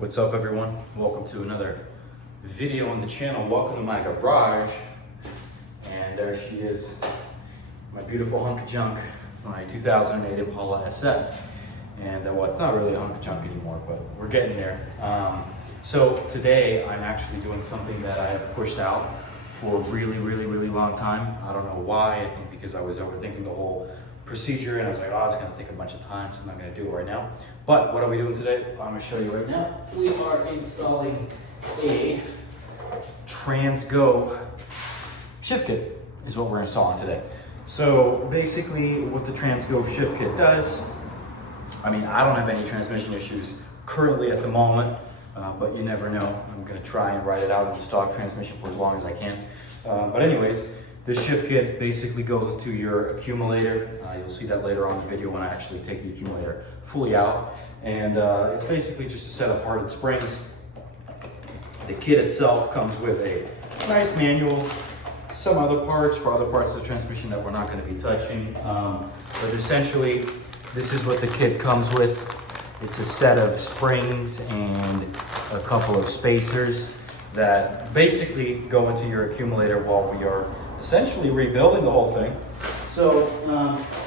What's up, everyone? Welcome to another video on the channel. Welcome to my garage. And there she is, my beautiful hunk of junk, my 2008 Impala SS. And well, it's not really a hunk of junk anymore, but we're getting there. So today I'm actually doing something that I have pushed out for a really long time. I don't know why. I think because I was overthinking the whole procedure and I was like, oh, it's gonna take a bunch of time, so I'm not gonna do it right now. But what are we doing today? I'm gonna show you right now. We are installing a TransGo shift kit is what we're installing today. So basically what the TransGo shift kit does, I mean, I don't have any transmission issues currently at the moment, but you never know. I'm gonna try and ride it out with the stock transmission for as long as I can. But anyways, this shift kit basically goes into your accumulator. You'll see that later on in the video when I actually take the accumulator fully out. And it's basically just a set of hardened springs. The kit itself comes with a nice manual, some other parts for other parts of the transmission that we're not going to be touching. But essentially, this is what the kit comes with. It's a set of springs and a couple of spacers that basically go into your accumulator while we are essentially rebuilding the whole thing. So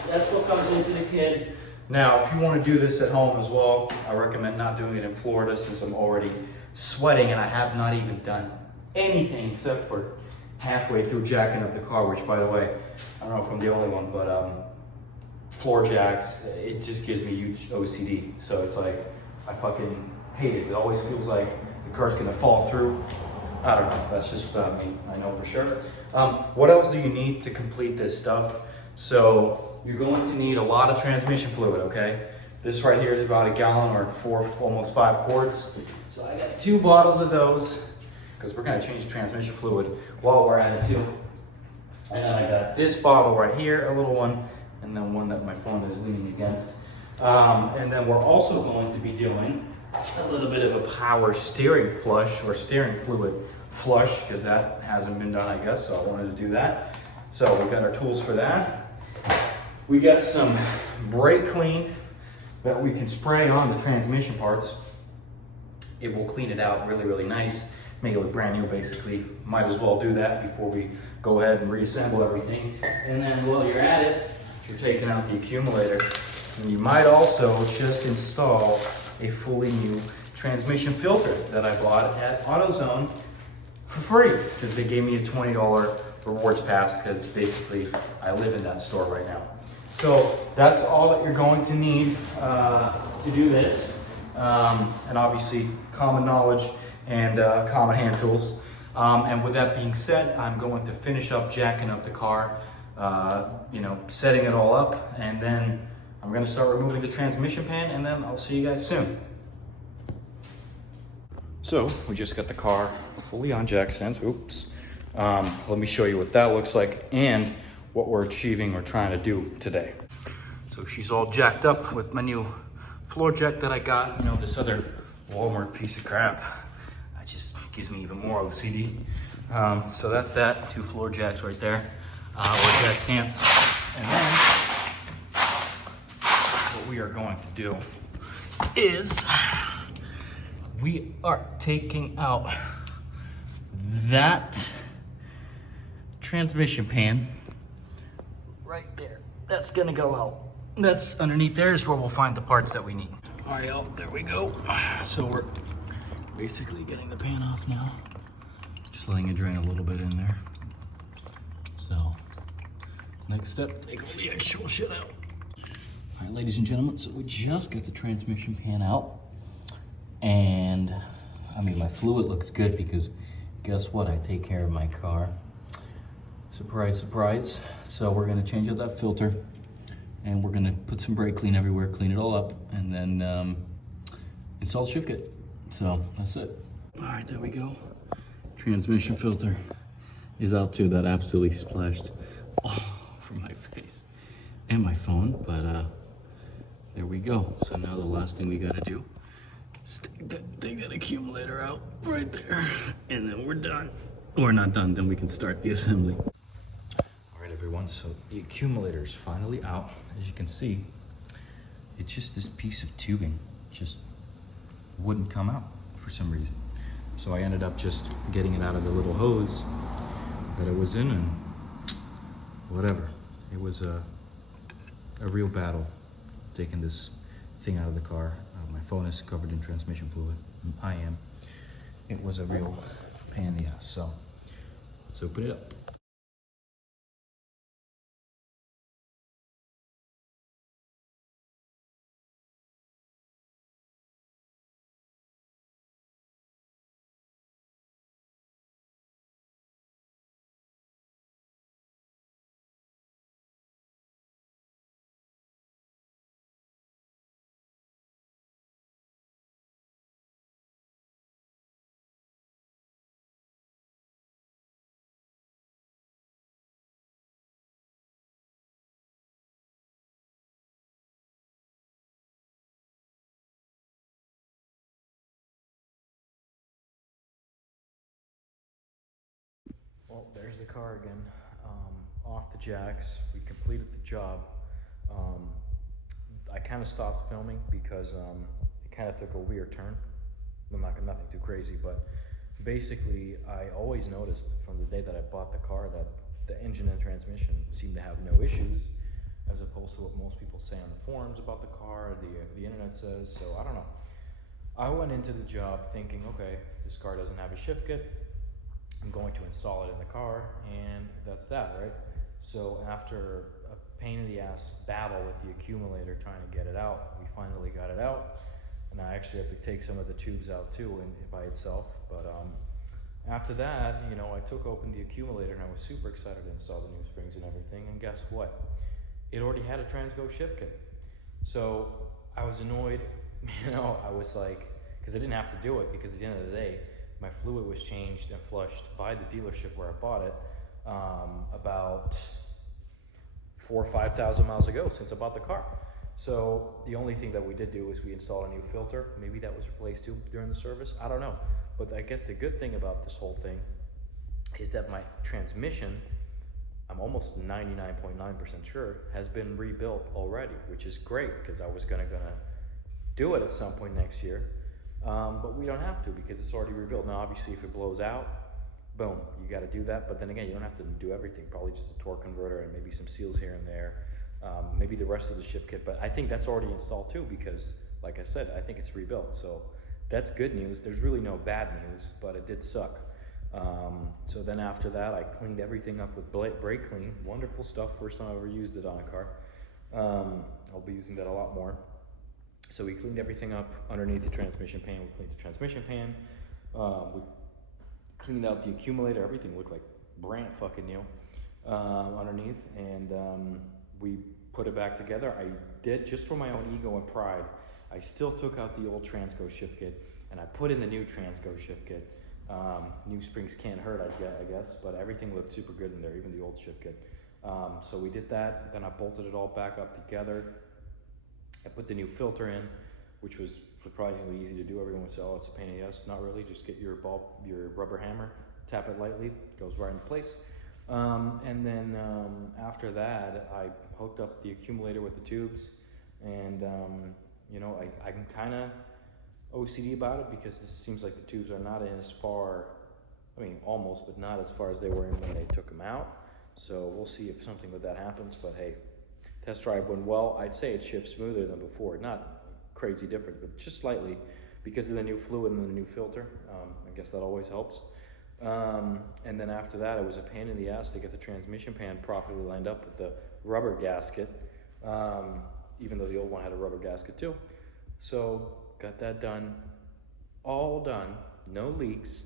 that's what comes into the kit. Now, if you want to do this at home as well, I recommend not doing it in Florida since I'm already sweating and I have not even done anything except for halfway through jacking up the car, which, by the way, I don't know if I'm the only one, but floor jacks, it just gives me huge OCD. So it's like, I fucking hate it. It always feels like the car's gonna fall through. I don't know, that's just me, I know for sure. What else do you need to complete this stuff? So you're going to need a lot of transmission fluid, okay? This right here is about a gallon or almost 5 quarts. So I got 2 bottles of those because we're gonna change the transmission fluid while we're at it too. And then I got this bottle right here, a little one, and then one that my phone is leaning against. And then we're also going to be doing a little bit of a power steering flush or steering fluid flush because that hasn't been done, I guess, so I wanted to do that. So we got our tools for that. We got some brake clean that we can spray on the transmission parts. It will clean it out really nice, make it look brand new basically. Might as well do that before we go ahead and reassemble everything. And then while you're at it, you're taking out the accumulator. And you might also just install a fully new transmission filter that I bought at AutoZone for free because they gave me a $20 rewards pass because basically I live in that store right now. So that's all that you're going to need to do this. And obviously common knowledge and common hand tools. And with that being said, I'm going to finish up jacking up the car, setting it all up, and then I'm going to start removing the transmission pan, and then I'll see you guys soon. So we just got the car fully on jack stands. Oops. Let me show you what that looks like and what we're achieving or trying to do today. So she's all jacked up with my new floor jack that I got. You know, this other Walmart piece of crap. It just gives me even more OCD. So that's that. 2 floor jacks right there. Or jack stands. And then what we are going to do is we are taking out that transmission pan right there. That's gonna go out. That's underneath there is where we'll find the parts that we need. All right, oh, there we go. So we're basically getting the pan off now. Just letting it drain a little bit in there. So next step, take all the actual shit out. All right, ladies and gentlemen, so we just got the transmission pan out. And I mean, my fluid looks good because guess what? I take care of my car. Surprise, surprise. So we're gonna change out that filter and we're gonna put some brake clean everywhere, clean it all up, and then install the shift kit. So that's it. All right, there we go. Transmission filter is out too. That absolutely splashed all from my face and my phone, but there we go. So now the last thing we gotta do, take that accumulator out right there, and then we're done. We're not done, then we can start the assembly. All right, everyone, so the accumulator is finally out. As you can see, it's just this piece of tubing, just wouldn't come out. for some reason. So I ended up just getting it out of the little hose that it was in, and whatever. It was a real battle taking this thing out of the car. My phone is covered in transmission fluid. I am. It was a real pain in the ass. So let's open it up. Well, there's the car again, off the jacks. We completed the job. I kind of stopped filming because it kind of took a weird turn. Well, nothing too crazy, but basically I always noticed from the day that I bought the car that the engine and transmission seemed to have no issues, as opposed to what most people say on the forums about the car, the internet says. So I don't know. I went into the job thinking, okay, this car doesn't have a shift kit. I'm going to install it in the car, and that's that, right? So after a pain in the ass battle with the accumulator trying to get it out, we finally got it out. And I actually have to take some of the tubes out too by itself. But after that, you know, I took open the accumulator and I was super excited to install the new springs and everything. And guess what? It already had a TransGo shift kit. So I was annoyed, you know, I was like, because I didn't have to do it, because at the end of the day, my fluid was changed and flushed by the dealership where I bought it about 4,000 or 5,000 miles ago since I bought the car. So the only thing that we did do is we installed a new filter. Maybe that was replaced too during the service. I don't know. But I guess the good thing about this whole thing is that my transmission, I'm almost 99.9% sure, has been rebuilt already, which is great because I was gonna do it at some point next year. But we don't have to because it's already rebuilt. Now, obviously, if it blows out, boom, you got to do that. But then again, you don't have to do everything. Probably just a torque converter and maybe some seals here and there. Maybe the rest of the shift kit. But I think that's already installed too because, like I said, I think it's rebuilt. So that's good news. There's really no bad news, but it did suck. So then after that, I cleaned everything up with brake clean. Wonderful stuff. First time I ever used it on a car. I'll be using that a lot more. So we cleaned everything up underneath the transmission pan. We cleaned the transmission pan. We cleaned out the accumulator. Everything looked like brand fucking new underneath. And we put it back together. I did, just for my own ego and pride, I still took out the old TransGo shift kit and I put in the new TransGo shift kit. New springs can't hurt, I guess, but everything looked super good in there, even the old shift kit. So we did that. Then I bolted it all back up together. I put the new filter in, which was surprisingly easy to do. Everyone said, oh, it's a pain in the ass. Not really, just get your rubber hammer, tap it lightly, it goes right into place. And then after that, I hooked up the accumulator with the tubes. And, you know, I'm kind of OCD about it because it seems like the tubes are not in as far, I mean, almost, but not as far as they were in when they took them out. So we'll see if something with that happens, but hey. Test drive went well. I'd say it shifts smoother than before. Not crazy different, but just slightly because of the new fluid and the new filter. I guess that always helps. And then after that, it was a pain in the ass to get the transmission pan properly lined up with the rubber gasket, even though the old one had a rubber gasket too. So got that done, all done, no leaks.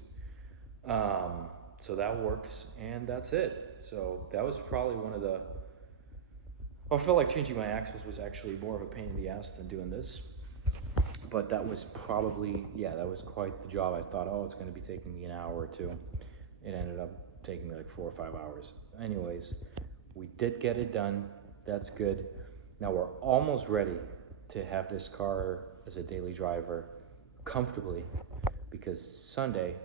So that works, and that's it. So that was probably one of the, I felt like changing my axles was actually more of a pain in the ass than doing this. But that was probably, yeah, that was quite the job. I thought, oh, it's going to be taking me an hour or two. It ended up taking me like 4 or 5 hours. Anyways, we did get it done. That's good. Now we're almost ready to have this car as a daily driver comfortably because Sunday,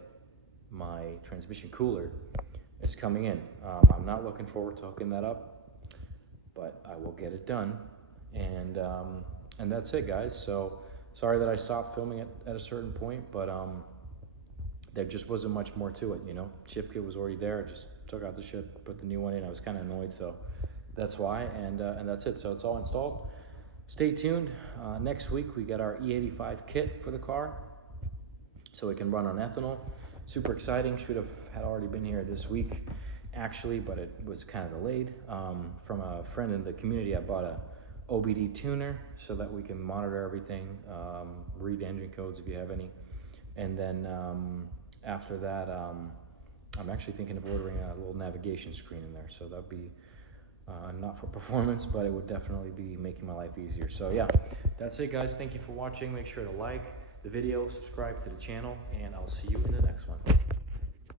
my transmission cooler is coming in. I'm not looking forward to hooking that up, but I will get it done, and that's it, guys. So sorry that I stopped filming it at a certain point, but there just wasn't much more to it, you know. Shift kit was already there. I just took out the shift, put the new one in. I was kind of annoyed, so that's why, and that's it. So it's all installed. Stay tuned. Next week we get our E85 kit for the car, so it can run on ethanol. Super exciting. Should have had already been here this week, actually, but it was kind of delayed. From a friend in the community, I bought a OBD tuner so that we can monitor everything, read engine codes if you have any, and then after that, I'm actually thinking of ordering a little navigation screen in there. So that'd be not for performance, but it would definitely be making my life easier. So yeah, that's it, guys. Thank you for watching. Make sure to like the video, subscribe to the channel, and I'll see you in the next one.